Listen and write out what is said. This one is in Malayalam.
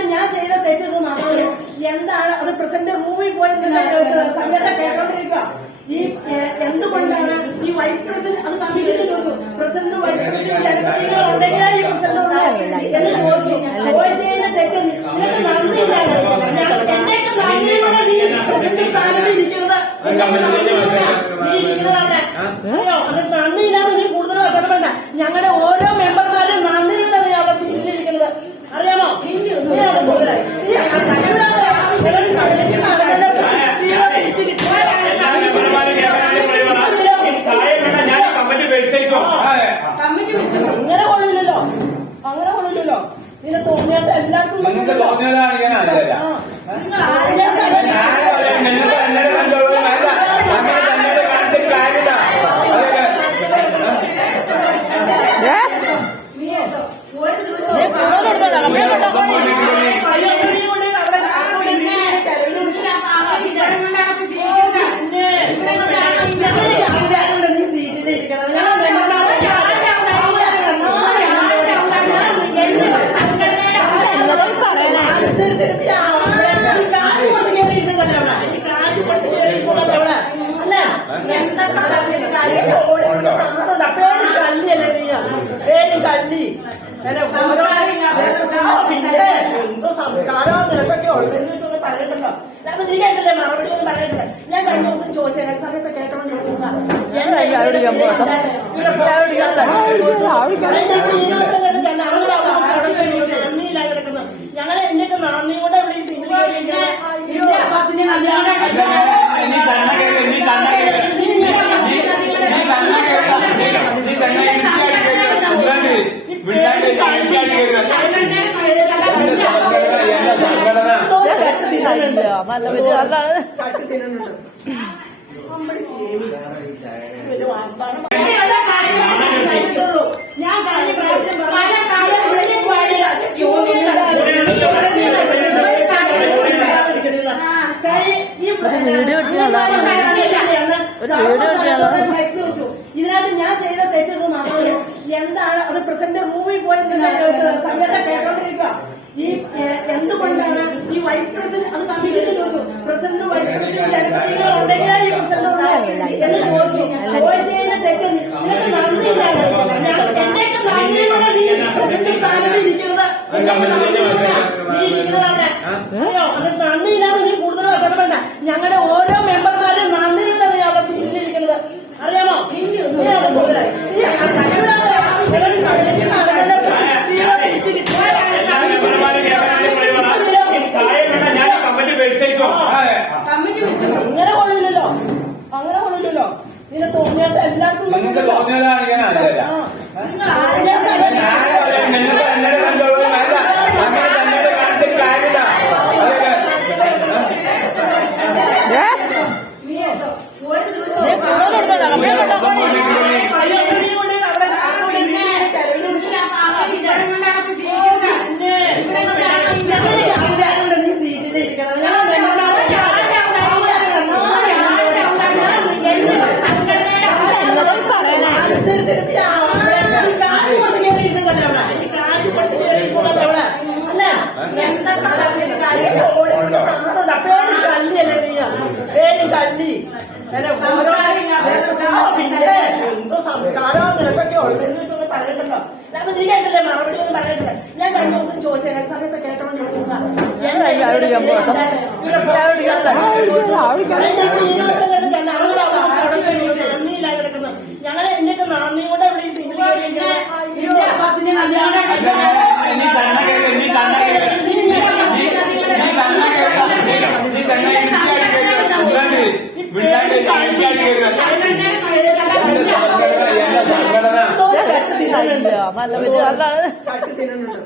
ഇതിനകത്ത് ഞാൻ ചെയ്ത തെറ്റൊന്നും മാത്രമേ എന്താണ് അത് പ്രസിഡന്റ് റൂമിൽ പോയി സംഘത്തെ കേട്ടോണ്ടിരിക്കുക. ഈ എന്തുകൊണ്ടാണ് ഈ വൈസ് പ്രസിഡന്റ് അത് കമ്മിറ്റിയിൽ ചോദിച്ചു, പ്രസിഡന്റ് വൈസ് പ്രസിഡന്റ് ജനപ്രതിനിധികൾ ഉണ്ടെങ്കിലേ ഈ പ്രസിഡന്റ് എന്ന് ചോദിച്ചു. ചോദിച്ചതിന് തെറ്റ് നിനക്ക് നന്ദിയില്ലാണ്. എന്റെയൊക്കെ നന്ദിയോടെ നീ പ്രസിഡന്റ് സ്ഥാനത്ത് ഇരിക്കുന്നത് നീ ഇരിക്കുന്നതാണ്. അയ്യോ അത് നന്ദിയില്ലാതെ നീ കൂടുതൽ വേണ്ട. ഞങ്ങളുടെ ഓരോ മെമ്പർമാരും നന്ദിയില്ലാതെ നീ അവിടെ സീറ്റിലിരിക്കുന്നത് അറിയാമോ? അങ്ങനെ കൊള്ളില്ലല്ലോ, അങ്ങനെ കൊള്ളില്ലല്ലോ. ഇതിനെ തോന്നിയാൽ എല്ലാവർക്കും കള്ളി എന്തോ സംസ്കാരം നിനക്കൊക്കെ ഉള്ളതെന്ന് വെച്ചൊന്ന് പറയണ്ടല്ലോ. ഞാൻ നീ കേട്ടില്ലേ മറുപടി ഒന്നും പറയണ്ടില്ല. ഞാൻ കഴിഞ്ഞ ദിവസം ചോദിച്ചു ചില സമയത്ത് കേട്ടോണ്ടിരിക്കുന്ന ഞങ്ങളെ എന്റെയൊക്കെ നന്ദിയോടെ ഇവിടെ ഈ സിനിമ ഞാൻ കഴിഞ്ഞ പ്രാവശ്യം ഇതിനകത്ത് ഞാൻ ചെയ്ത തെറ്റൊന്നും മാത്രമേ എന്താണ് അത് പ്രസിഡന്റ് റൂമിൽ പോയി സംഘത്തെ കേട്ടോണ്ടിരിക്കുക. ഈ എന്തുകൊണ്ടാണ് ഈ വൈസ് പ്രസിഡന്റ് അത് കമ്മിറ്റിയിൽ ചോദിച്ചു, പ്രസിഡന്റ് വൈസ് പ്രസിഡന്റ് ജനപ്രതിനിധികൾ ഉണ്ടെങ്കിലേ ഈ പ്രസിഡന്റ് എന്ന് ചോദിച്ചു. ചോദിച്ചതിന് തെറ്റ് നിനക്ക് നന്ദിയില്ലാണ്. എന്റെയൊക്കെ നന്ദിയോടെ നീ പ്രസിഡന്റ് സ്ഥാനത്ത് ഇരിക്കുന്നത് നീ ഇരിക്കുന്നതാണ്. അയ്യോ അത് നന്ദിയില്ലാതെ നീ കൂടുതൽ വേണ്ട. ഞങ്ങളുടെ ഓരോ മെമ്പർമാരും നന്ദിയില്ലാതെ നീ അവിടെ സീറ്റിലിരിക്കുന്നത് അറിയാമോ? അങ്ങനെ കൊള്ളില്ലല്ലോ, അങ്ങനെ കൊള്ളില്ലല്ലോ. ഇതിനെ തോന്നിയാൽ എല്ലാവർക്കും കള്ളി എന്തോ സംസ്കാരം നിനക്കൊക്കെ ഉള്ളതെന്ന് വെച്ചൊന്ന് പറയണ്ടല്ലോ. ഞാൻ നീ കേട്ടില്ലേ മറുപടി ഒന്നും പറയണ്ടില്ല. ഞാൻ കഴിഞ്ഞ ദിവസം ചോദിച്ചു ചില സമയത്ത് കേട്ടോണ്ടിരിക്കുന്ന ഞങ്ങളെ എന്റെയൊക്കെ നന്ദിയോടെ ഇവിടെ ഈ സിനിമ കട്ടി തിന്നുന്നുണ്ട്.